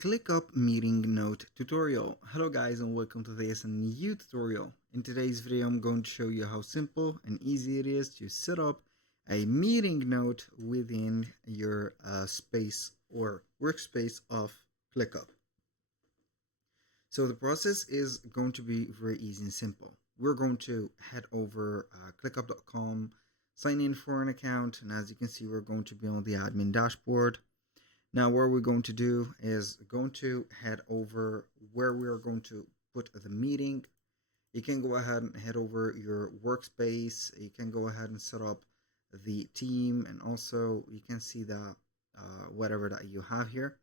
Clickup Meeting Note tutorial. Hello guys and welcome to this new tutorial. In today's video I'm going to show you how simple and easy it is to set up a meeting note within your space or workspace of Clickup. So the process is going to be very easy and simple. We're going to head over clickup.com, sign in for an account, and as you can see we're going to be on the admin dashboard. Now what we're going to do is going to head over where we are going to put the meeting. You can go ahead and head over your workspace. You can go ahead and set up the team, and also you can see that whatever that you have here.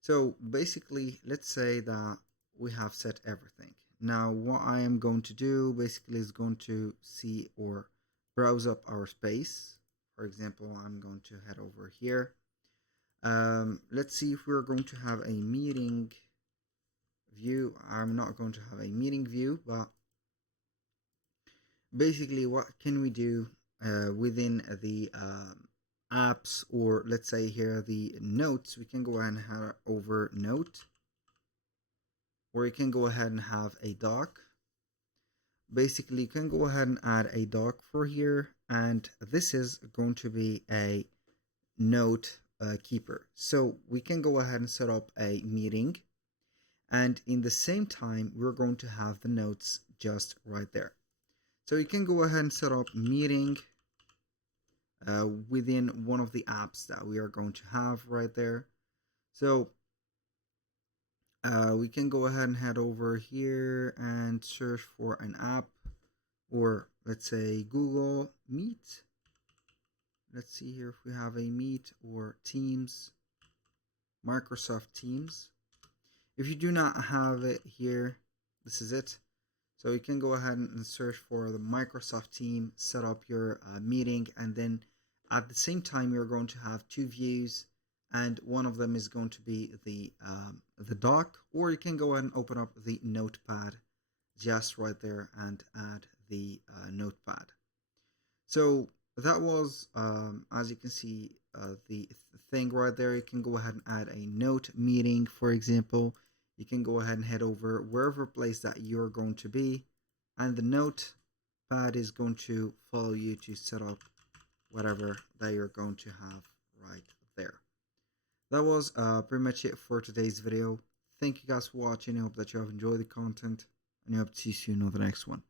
So basically, let's say that we have set everything. Now what I am going to do basically is going to see or browse up our space. For example, I'm going to head over here. Let's see if we're going to have a meeting view. I'm not going to have a meeting view, but basically what can we do within the apps, or let's say here the notes. We can go ahead and head over note, or you can go ahead and have a doc. Basically you can go ahead and add a doc for here, and this is going to be a note keeper. So we can go ahead and set up a meeting, and in the same time we're going to have the notes just right there. So you can go ahead and set up meeting within one of the apps that we are going to have right there. So we can go ahead and head over here and search for an app, or let's say Google Meet. Let's see here if we have a Meet or Teams, Microsoft Teams. If you do not have it here, this is it. So you can go ahead and search for the Microsoft team, set up your meeting, and then at the same time you're going to have two views, and one of them is going to be the doc, or you can go ahead and open up the notepad just right there and add the notepad. So that was, as you can see, the thing right there. You can go ahead and add a note meeting, for example. You can go ahead and head over wherever place that you're going to be, and the notepad is going to follow you to set up whatever that you're going to have right there. That was pretty much it for today's video. Thank you guys for watching. I hope that you have enjoyed the content, and I hope to see you soon on the next one.